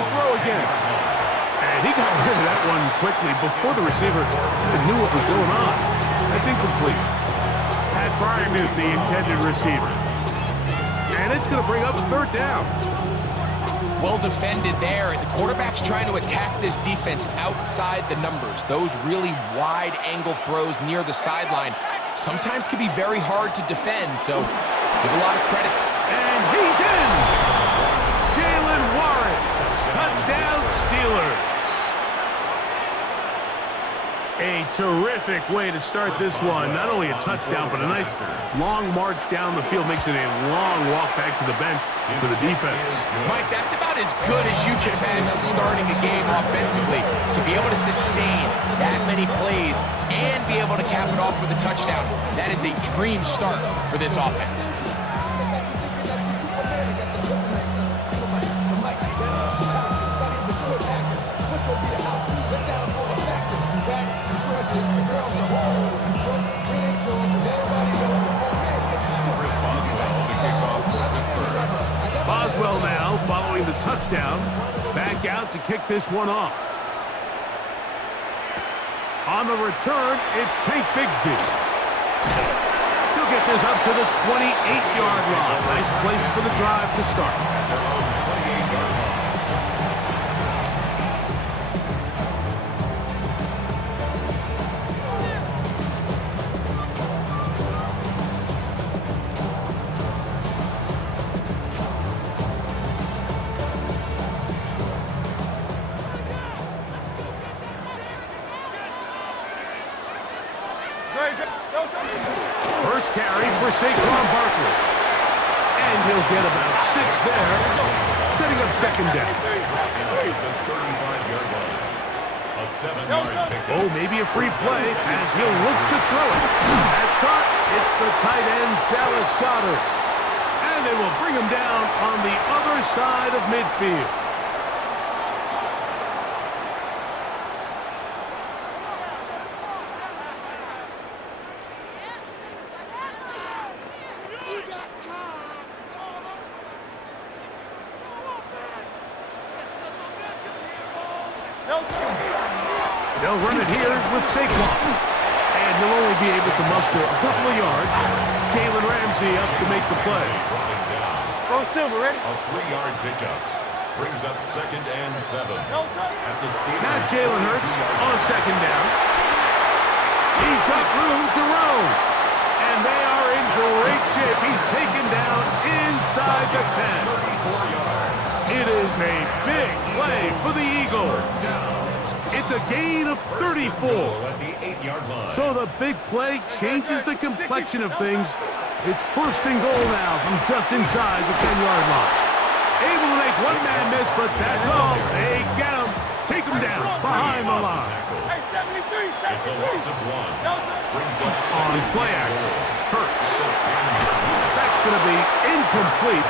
to throw again. And he got rid of that one quickly before the receiver even knew what was going on. That's incomplete. Pat Fryermuth, the intended receiver. And it's going to bring up a third down. Well defended there, and the quarterback's trying to attack this defense outside the numbers. Those really wide angle throws near the sideline sometimes can be very hard to defend, so give a lot of credit. And he's in! Jalen Warren, touchdown Steelers. A terrific way to start this one. Not only a touchdown, but a nice long march down the field. Makes it a long walk back to the bench for the defense. Mike, that's about as good as you can imagine starting a game offensively. To be able to sustain that many plays and be able to cap it off with a touchdown, that is a dream start for this offense. Boswell now following the touchdown. Back out to kick this one off. On the return, it's Tank Bigsby. He'll get this up to the 28-yard line. Nice place for the drive to start. First carry for Saquon Barkley. And he'll get about 6 there, setting up second down. Oh, maybe a free play as he'll look to throw it. That's caught. It's the tight end, Dallas Goedert. And they will bring him down on the other side of midfield. They'll run it here with Saquon. And he'll only be able to muster a couple of yards. Jalen Ramsey up to make the play. Go Silver, ready? A 3-yard pickup. Brings up 2nd and 7. At the Now Jalen Hurts on second down. He's got room to roam. And they are in great shape. He's taken down inside the 10. It is a big play for the Eagles. It's a gain of 34. So the big play changes the complexion of things. It's 1st and goal now from just inside the 10-yard line. Able to make one man miss, but that's all. They get him. Take him down behind the line. It's a loss of 1. Brings up On play action, Hurts. That's going to be incomplete.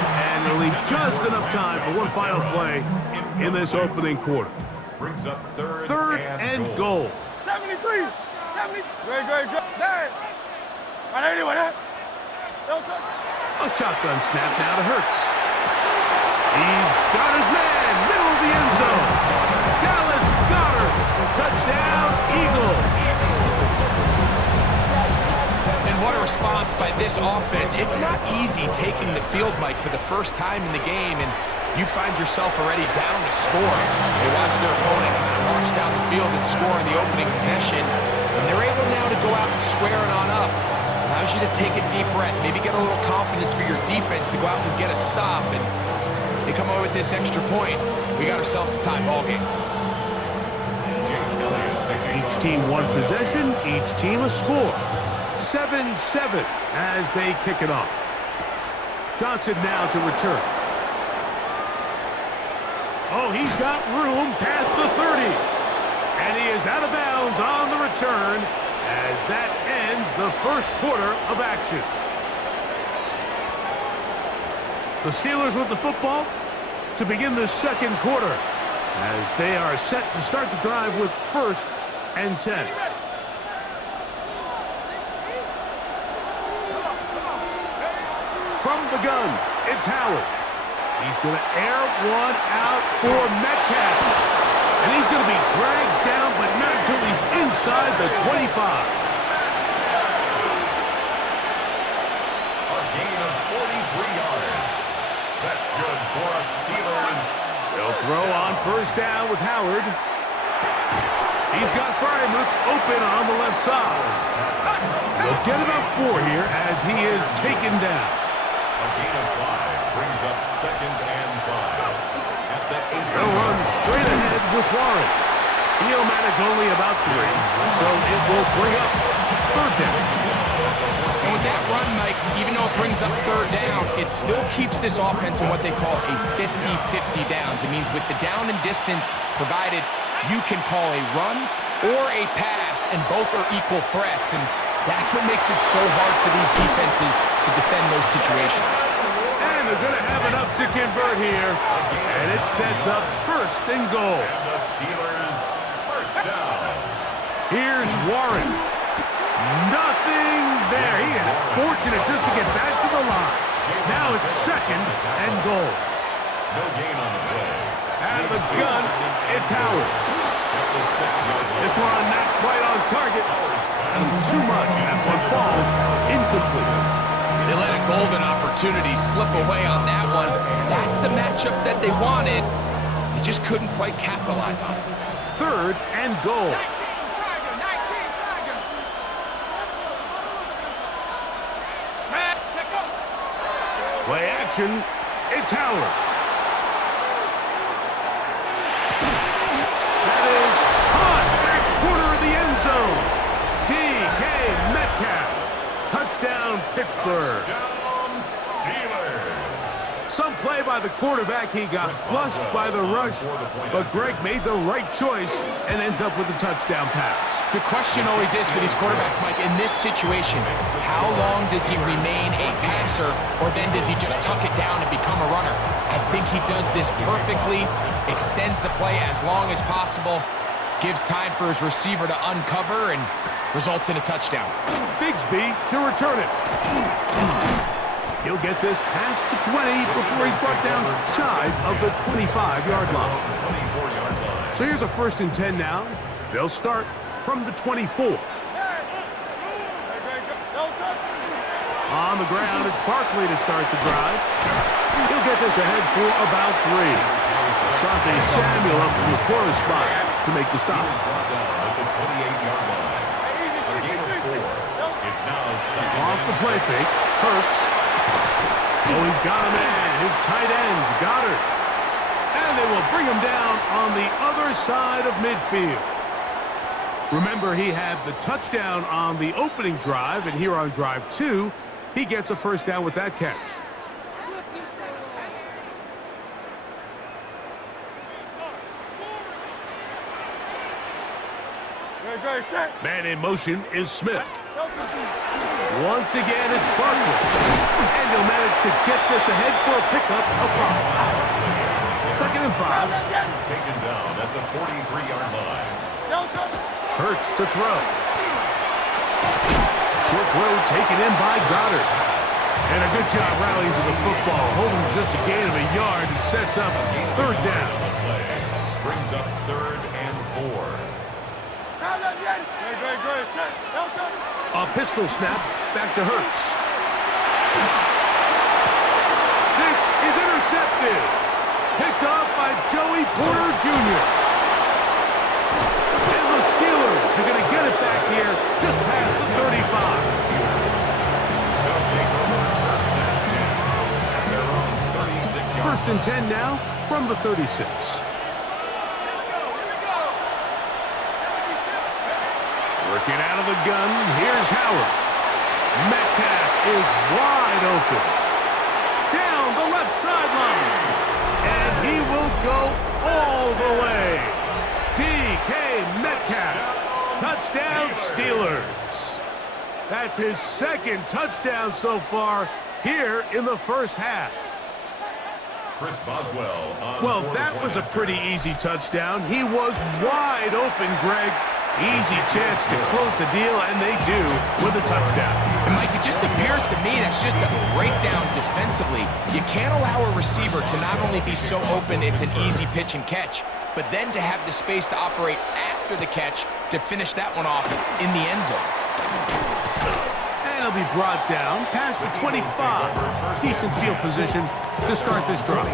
And they'll leave just enough time for one final play in this opening quarter. Brings up 3rd and goal. 73. 70. Great. There. Right anyway, that. A shotgun snap now to Hurts. He's got his man, middle of the end zone. Dallas Goedert, touchdown, Eagles. And what a response by this offense. It's not easy taking the field, Mike, for the first time in the game, and you find yourself already down to score. They watch their opponent kind of march down the field and score in the opening possession, and they're able now to go out and square it on up. Allows you to take a deep breath, maybe get a little confidence for your defense to go out and get a stop, and they come away with this extra point. We got ourselves a tie ball game. Each team one possession, each team a score. 7-7 as they kick it off. Johnson now to return. Oh, he's got room past the 30. And he is out of bounds on the return as that ends the first quarter of action. The Steelers with the football to begin the second quarter as they are set to start the drive with 1st and 10. From the gun, it's Howard. He's going to air one out for Metcalf. And he's going to be dragged down, but not until he's inside the 25. A gain of 43 yards. That's good for a Steelers. They'll throw on first down with Howard. He's got Frymouth open on the left side. They'll get about 4 here as he is taken down. A gain of 5 brings up 2nd and 5. At the 8. They'll run straight ahead with Warren. He'll manage only about 3, so it will bring up 3rd down. And with that run, Mike, even though it brings up 3rd down, it still keeps this offense in what they call a 50-50 downs. It means with the down and distance provided, you can call a run or a pass, and both are equal threats. And that's what makes it so hard for these defenses to defend those situations. And they're going to have enough to convert here. And it sets up 1st and goal. And the Steelers first down. Here's Warren. Nothing there. He is fortunate just to get back to the line. Now it's 2nd and goal. No gain on the play. Out of the gun, it's Howard. At the 6-yard line. This one not quite on target. That was too much. That one falls incomplete. They let a golden opportunity slip away on that one. That's the matchup that they wanted. They just couldn't quite capitalize on it. 3rd and goal. 19 Tiger. Check up. Play action. It's Howard. That is caught back corner of the end zone. DK Metcalf. Touchdown, Pittsburgh. Touchdown, Steelers. Some play by the quarterback. He got flushed by the rush, but Greg made the right choice and ends up with a touchdown pass. The question always is for these quarterbacks, Mike, in this situation, how long does he remain a passer, or then does he just tuck it down and become a runner? I think he does this perfectly, extends the play as long as possible, gives time for his receiver to uncover, and results in a touchdown. Bigsby to return it. He'll get this past the 20 before he's brought down shy of the 25-yard line. 24-yard line. So here's a 1st and 10 now. They'll start from the 24. On the ground, it's Barkley to start the drive. He'll get this ahead for about 3. Asante Samuel up from the corner spot to make the stop. Brought down at the 28-yard line. A gain of 4. It's now 2nd. Off the play fake, Hurts. Oh, he's got a man, his tight end, Goddard. And they will bring him down on the other side of midfield. Remember, he had the touchdown on the opening drive, and here on drive 2, he gets a 1st down with that catch. Man in motion is Smith. Once again, it's Barkley. And he'll manage to get this ahead for a pickup of 5. 2nd and 5. Taken down at the 43-yard line. Hurts to throw. Short throw taken in by Goddard. And a good job rallying to the football, holding just a gain of a yard and sets up 3rd down. Play brings up 3rd and 4. A pistol snap back to Hurts. This is intercepted. Picked off by Joey Porter Jr. And the Steelers are going to get it back here just past the 35. They'll take over 1st and 10 at their own 36-yard 1st and 10 now from the 36. Working out of the gun, here's Howard. Metcalf is wide open. Down the left sideline. And he will go all the way. DK Metcalf. Touchdown, Steelers. That's his 2nd touchdown so far here in the 1st half. Chris Boswell on Well, board that was a after. pretty easy touchdown. He was wide open, Greg. Easy chance to close the deal, and they do with a touchdown. And Mike, it just appears to me that's just a breakdown defensively. You can't allow a receiver to not only be so open it's an easy pitch and catch, but then to have the space to operate after the catch to finish that one off in the end zone. And he'll be brought down past the 25. Decent field position to start this drive.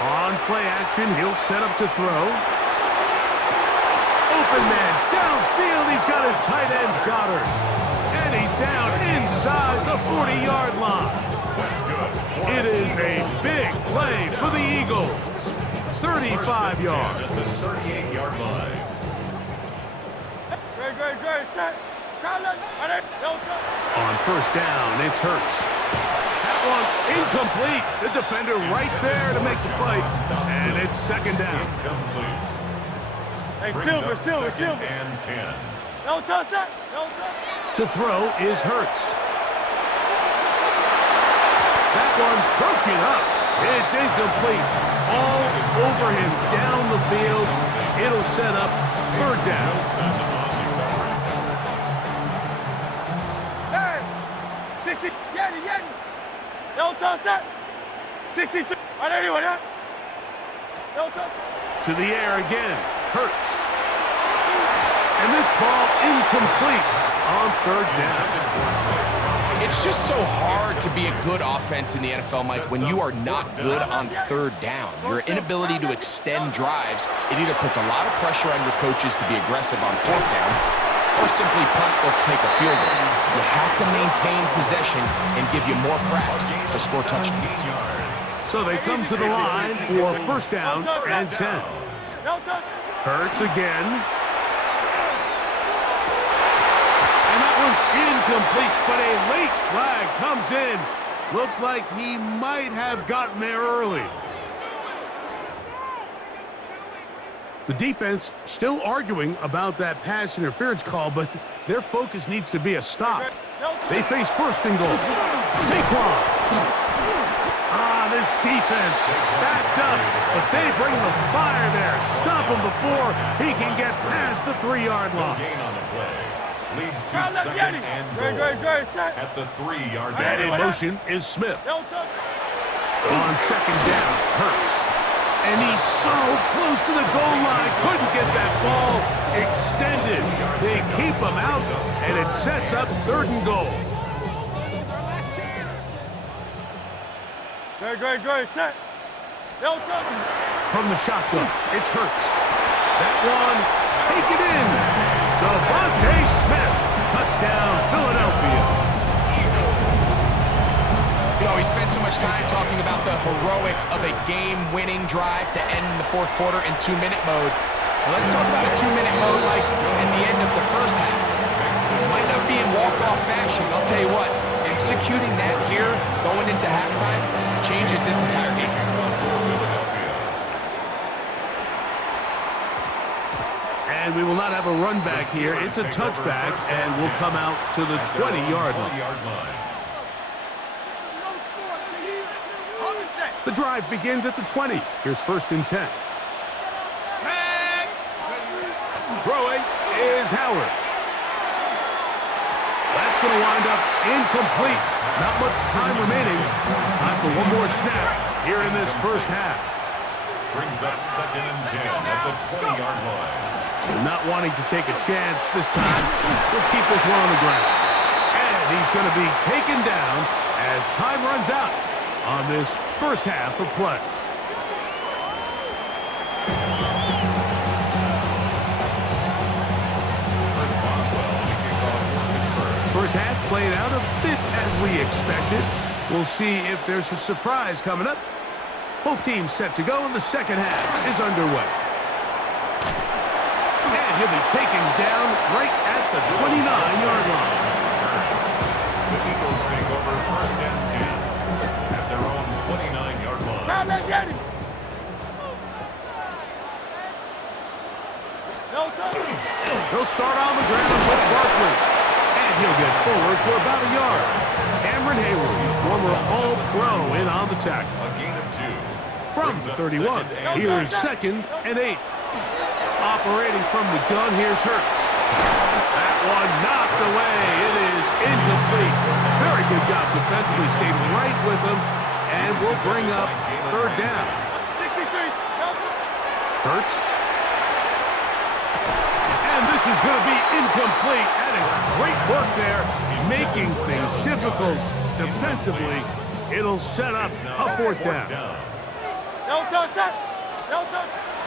On play action, he'll set up to throw. Open man, downfield, he's got his tight end, Goddard. And he's down inside the 40-yard line. That's good. It is a big play for the Eagles. 35 yards. At the 38-yard line. Great, set. On first down, it's Hurts. That one incomplete. The defender right there to make the play. And it's second down. Incomplete. Hey, Brings up Silver. second and 10. No touch that. To throw is Hurts. That one broken up. It's incomplete. All over him down the field. It'll set up third down. Hey, 60, Yanni. No touch that. 63. Anyone, huh? No touch. To the air again. Hurts. And this ball incomplete on third down. It's just so hard to be a good offense in the NFL, Mike, when you are not good on third down. Your inability to extend drives, it either puts a lot of pressure on your coaches to be aggressive on fourth down or simply punt or take a field goal. You have to maintain possession and give you more cracks to score touchdowns. So they come to the line for first down and 10. No touch. Hurts again. And that one's incomplete, but a late flag comes in. Looked like he might have gotten there early. The defense still arguing about that pass interference call, but their focus needs to be a stop. They face first and goal. Saquon. This defense backed up, but they bring the fire there. Stop him before he can get past the 3-yard line. Gain on the play. Leads to second and goal. Great, set. At the 3-yard line. And in motion is Smith. No touch. On second down, Hurts. And he's so close to the goal line. Couldn't get that ball extended. They keep him out, and it sets up third and goal. Great, set. No touch. From the shotgun, it's Hurts. That one, take it in. Devontae Smith, touchdown, Philadelphia. You know, we spent so much time talking about the heroics of a game-winning drive to end the fourth quarter in 2-minute mode. Well, let's talk about a 2-minute mode like at the end of the first half. It might not be in walk-off fashion, I'll tell you what. Executing that here, going into halftime, changes this entire game. And we will not have a run back here. It's a touchback, and will come out to the 20-yard line. The drive begins at the 20. Here's first and 10. Throwing is Howard. That's going to wind up incomplete. Not much time remaining. Time for one more snap here in this first half. Brings up second and 10 at the 20-yard line. Not wanting to take a chance this time. We'll keep this one on the ground. And he's going to be taken down as time runs out on this first half of play. First half played out a bit as we expected. We'll see if there's a surprise coming up. Both teams set to go, and the second half is underway. And he'll be taken down right at the 29-yard line. The Eagles take over first and 10 at their own 29-yard line. Now let's get him. No touch. They'll start on the ground with Barkley. And he'll get forward for about a yard. Cameron Hayward, former All-Pro, in on the tackle. A gain of 2. From the 31, here's 2nd and 8. Operating from the gun, here's Hurts. That one knocked away. It is incomplete. Very good job defensively. Stayed right with him, and will bring up 3rd down. Hurts. And this is going to be incomplete. That is great work there, making things difficult defensively. It'll set up a 4th down.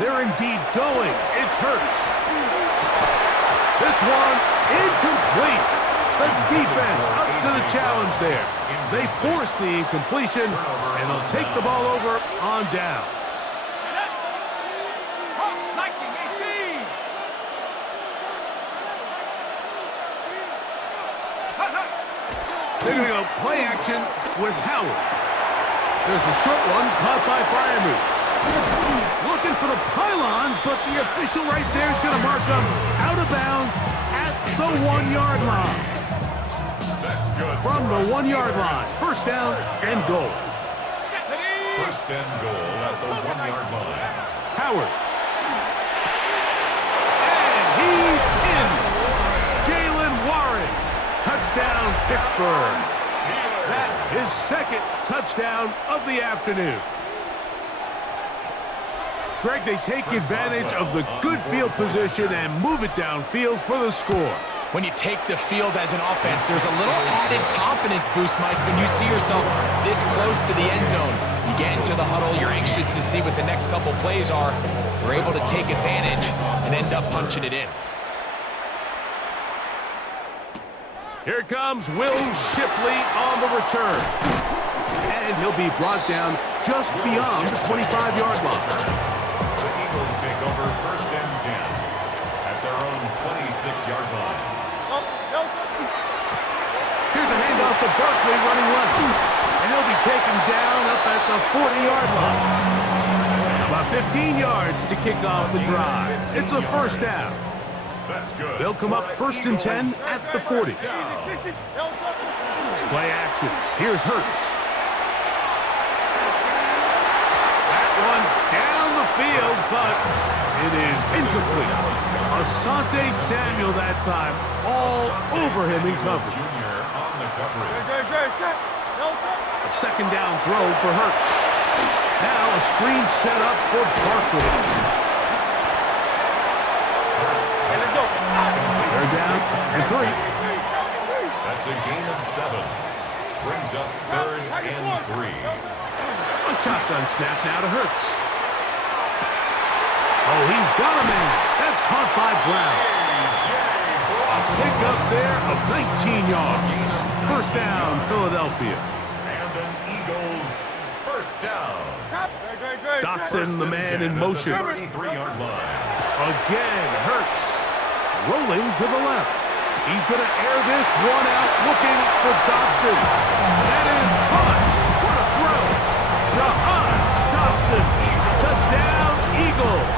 They're indeed going. It's Hurts. This one incomplete. The defense up to the challenge there. They force the incompletion, and they'll take the ball over on down. They're going to go play action with Howard. There's a short one caught by Freiermuth. Looking for the pylon, but the official right there is going to mark them out of bounds at the 1-yard line. That's good. From the 1-yard line, 1st down and goal. 1st and goal at the 1-yard line. Howard. And he's in. Jalen Warren. Touchdown, Pittsburgh. That is 2nd touchdown of the afternoon. Greg, they take advantage of the good field position and move it downfield for the score. When you take the field as an offense, there's a little added confidence boost, Mike, when you see yourself this close to the end zone. You get into the huddle, you're anxious to see what the next couple plays are. They're able to take advantage and end up punching it in. Here comes Will Shipley on the return. And he'll be brought down just beyond the 25-yard line. The Eagles take over 1st and 10 at their own 26-yard line. Here's a handoff to Barkley running left. And he'll be taken down up at the 40-yard line. About 15 yards to kick off the drive. It's a 1st down. That's good. They'll come up 1st and 10 at the 40. Play action. Here's Hurts. That one down the field, but it is incomplete. Asante Samuel that time, all over him in coverage. A 2nd down throw for Hurts. Now a screen set up for Barkley. They're down and 3. That's a gain of 7. Brings up 3rd and 3. A shotgun snap now to Hurts. Oh, he's got a man. That's caught by Brown. A pickup there of 19 yards. 1st down, Philadelphia. And an Eagles 1st down. Dotson, the man in motion. 33-yard line. Again, Hurts. Rolling to the left. He's going to air this one out, looking for Dotson. That is caught. What a throw. Jahan Dotson. Touchdown, Eagles.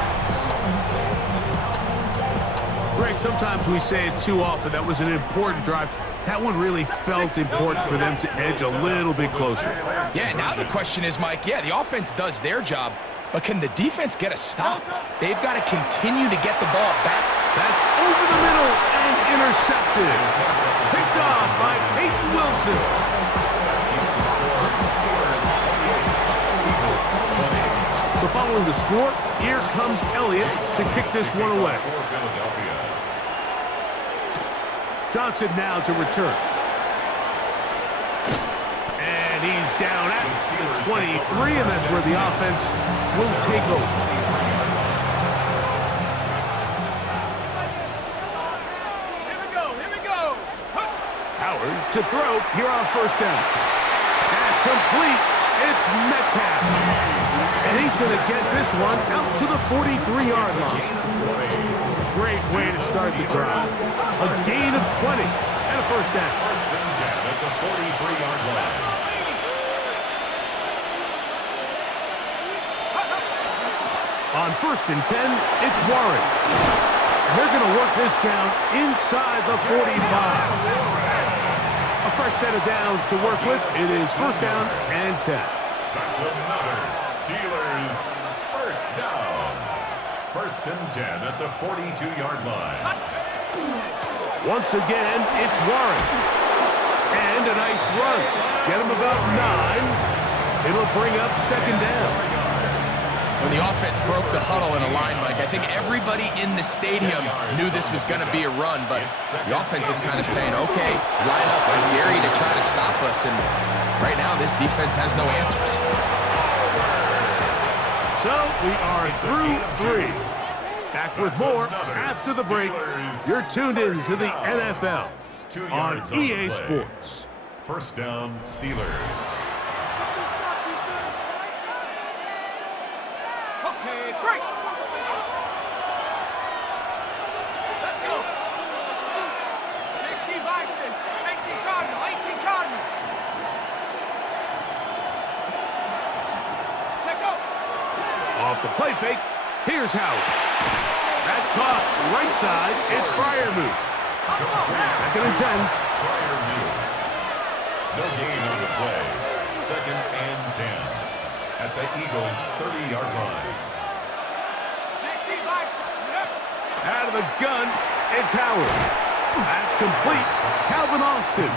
Greg, sometimes we say it too often. That was an important drive. That one really felt important for them to edge a little bit closer. Yeah, now the question is, Mike, the offense does their job, but can the defense get a stop? They've got to continue to get the ball back. That's over the middle and intercepted. Picked off by Peyton Wilson. So following the score, here comes Elliott to kick this one away. Johnson now to return. And he's down at the 23, and that's where the offense will take over. To throw here on 1st down. That's complete. It's Metcalf. And he's going to get this one out to the 43-yard line. Great way to start the drive. A gain of 20 and a 1st down. 1st and 10 at the 43-yard line. On 1st and 10, it's Warren. And they're going to work this down inside the 45. fresh set of downs to work with. It is first down and 10. That's another Steelers first down. First and 10 at the 42-yard line. Once again, it's Warren. And a nice run. Get him about 9. It'll bring up second down. When the offense broke the huddle in a line, Mike, I think everybody in the stadium knew this was going to be a run, but the offense is kind of saying, okay, line up, I dare you to try to stop us, and right now this defense has no answers. So we are through 3. Back with more after the break. You're tuned in to the NFL on EA Sports. First down, Steelers. Okay, break. Let's go. 60 Bisons, 18 Cardinal, 18 Cardinal. Check out. Off the play fake, here's Howard. That's caught right side. It's Freiermuth. Second and 10. Freiermuth. No gain on the play. Second and 10 at the Eagles' 30-yard line. 60 Bison. Yep. Out of the gun, it's Howard. That's complete. Calvin Austin.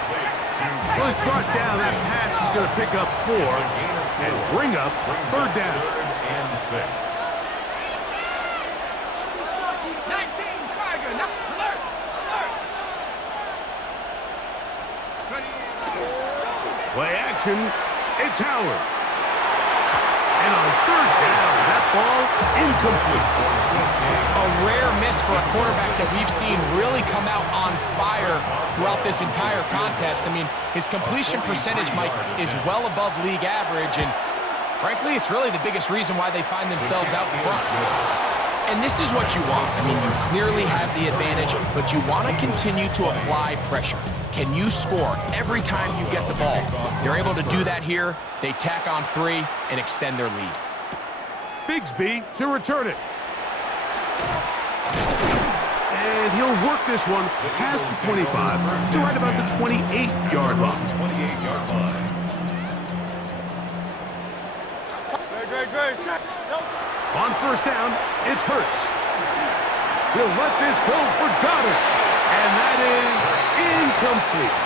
Well, he's brought down. That pass is going to pick up 4 and bring up third down. Third and 6. 19 Tiger. Now, alert. Alert. Ready. Play action. It's Howard. And on third down, that ball incomplete. A rare miss for a quarterback that we've seen really come out on fire throughout this entire contest. I mean, his completion percentage, Mike, is well above league average, and frankly, it's really the biggest reason why they find themselves out in front. And this is what you want. I mean, you clearly have the advantage, but you want to continue to apply pressure. Can you score every time you get the ball? They're able to do that here. They tack on 3 and extend their lead. Bigsby to return it. And he'll work this one past the 25 to right about the 28-yard line. 28-yard line. Great. Check. Nope. On first down, it's Hurts. He'll let this go for Goddard. And that is incomplete.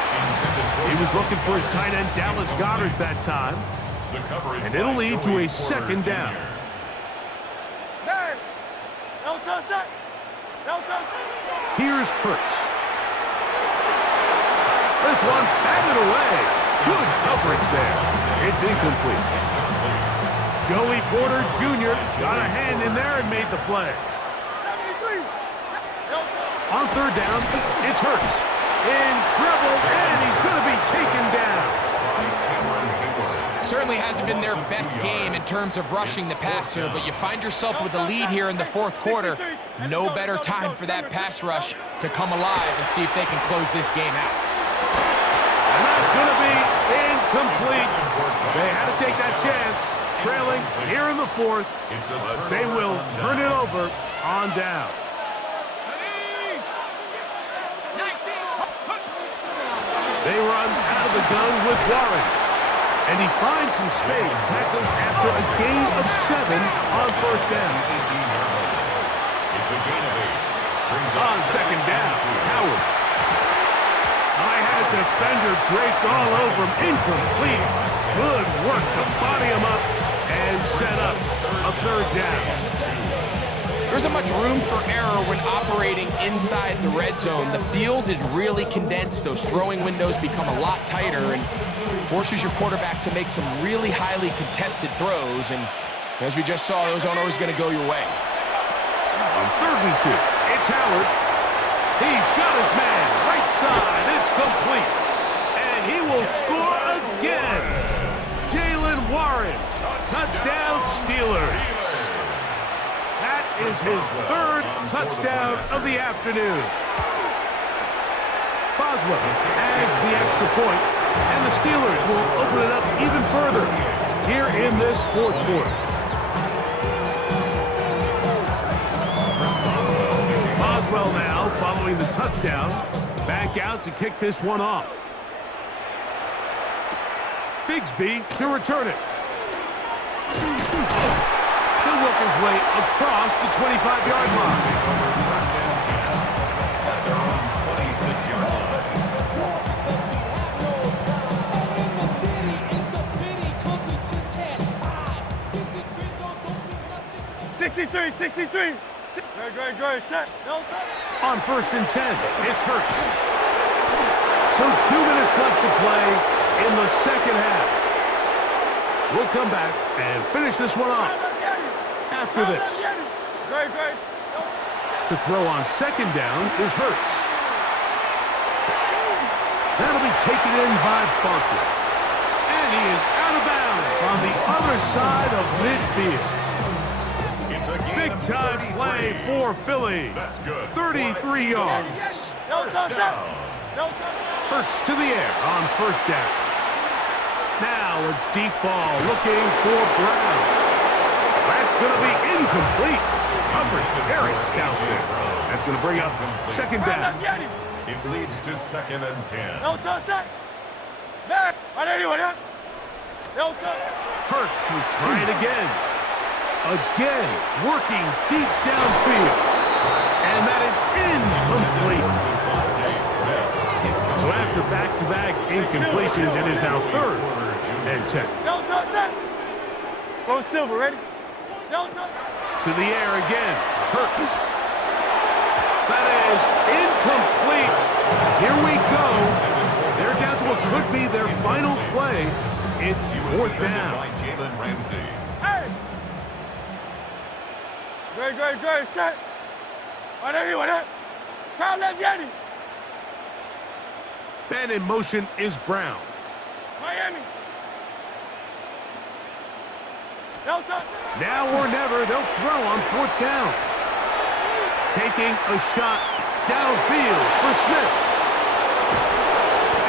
He was looking for his tight end, Dallas Goddard, that time. And it'll lead to a second down. Hey. No touch it. No touch. Here's Hurts. This one batted away. Good coverage there. It's incomplete. Joey Porter Jr. got a hand in there and made the play. 73. On third down, it's Hurts. In trouble, and he's going to be taken down. Certainly hasn't been their best game in terms of rushing the passer, but you find yourself with a lead here in the fourth quarter. No better time for that pass rush to come alive and see if they can close this game out. And that's going to be incomplete. They had to take that chance, trailing here in the fourth, but they will turn it over on down. They run out of the gun with Warren. And he finds some space, tackled after a gain of 7 on first down. It's a gain of 8. On second down, Howard. I had a defender draped all over him. Incomplete. Good work to body him up and set up a third down. There isn't much room for error when operating inside the red zone. The field is really condensed. Those throwing windows become a lot tighter and forces your quarterback to make some really highly contested throws. And as we just saw, those aren't always going to go your way. On third and 2, it's Howard. He's got his man right side. It's complete. And he will score again. Jalen Warren. Touchdown, Steelers. That is his third touchdown of the afternoon. Boswell adds the extra point, and the Steelers will open it up even further here in this fourth quarter. Boswell now following the touchdown, back out to kick this one off. Bigsby to return it. He'll work his way across the 25-yard line. At their own 26-yard line. 63, 63. Great, set. On 1st and 10, it's Hurts. So 2 minutes left to play in the second half. We'll come back and finish this one off after this. Great. To throw on 2nd down is Hurts. That'll be taken in by Barkley. And he is out of bounds on the other side of midfield. Big-time play for Philly. That's good. 33 yards. Hurts to the air on 1st down. Now a deep ball looking for Brown. That's going to be incomplete. Coverage very stout there. That's going to bring up 2nd down. It leads to 2nd and 10. Hurts will try it again. Again, working deep downfield. And that is incomplete. So after back-to-back incompletions, it is now 3rd and 10. Go Silver, ready? To the air again. Hurts. That is incomplete. Here we go. They're down to what could be their final play. It's 4th down. By Jalen Ramsey. Hey! Great, set. Crowd left, Yanni. Man in motion is Brown. Miami. Now or never, they'll throw on 4th down. Taking a shot downfield for Smith.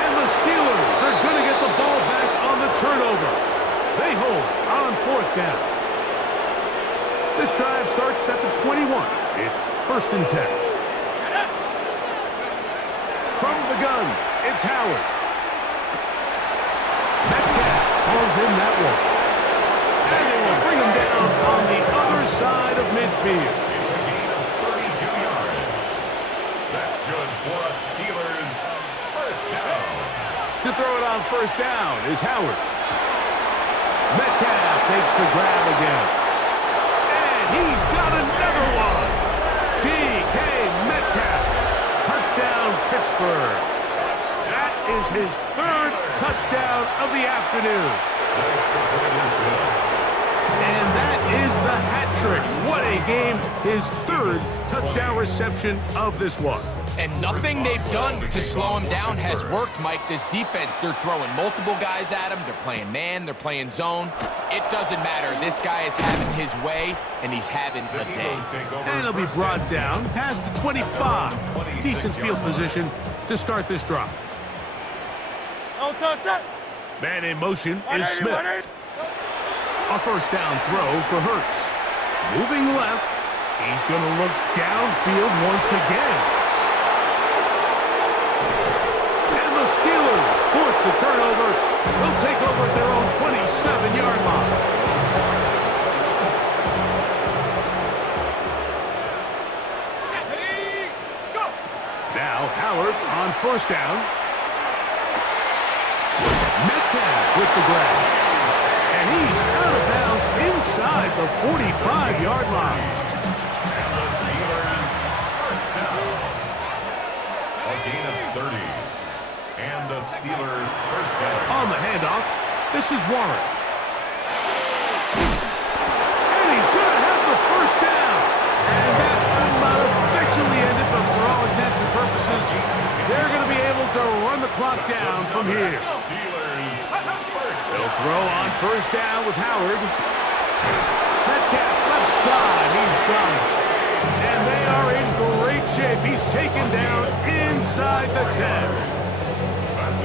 And the Steelers are going to get the ball back on the turnover. They hold on 4th down. This drive starts at the 21. It's 1st and 10. From the gun, it's Howard. Metcalf calls in that one. And they will bring him down on the other side of midfield. It's a gain of 32 yards. That's good for a Steelers 1st down. To throw it on 1st down is Howard. Metcalf makes the grab again. And he's got another one. DK Metcalf. Touchdown, Pittsburgh. That is his 3rd touchdown of the afternoon. That extra point is good. And that is the hat trick. What a game. His 3rd touchdown reception of this one. And nothing they've done to slow him down has worked, Mike. This defense, they're throwing multiple guys at him. They're playing man. They're playing zone. It doesn't matter. This guy is having his way, and he's having a day. And he'll be brought down past the 25. Decent field position to start this drive. Man in motion is Smith. A 1st down throw for Hurts. Moving left, he's going to look downfield once again. And the Steelers force the turnover. They'll take over at their own 27-yard line. Now Howard on 1st down. Metcalf with the grab. And he's out of bounds inside the 45-yard line. And the Steelers 1st down. A gain of 30. And the Steelers 1st down. On the handoff, this is Warren. And he's going to have the 1st down. And that will not officially end it, but for all intents and purposes, they're going to be able to run the clock down from here. Steelers 1st They'll down. throw on 1st down with Howard. Metcalf left side, he's done. And they are in great shape. He's taken down inside the 10.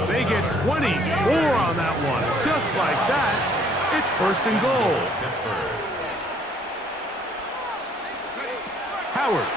They get 24 on that one. Just like that, it's 1st and goal. Pittsburgh. Howard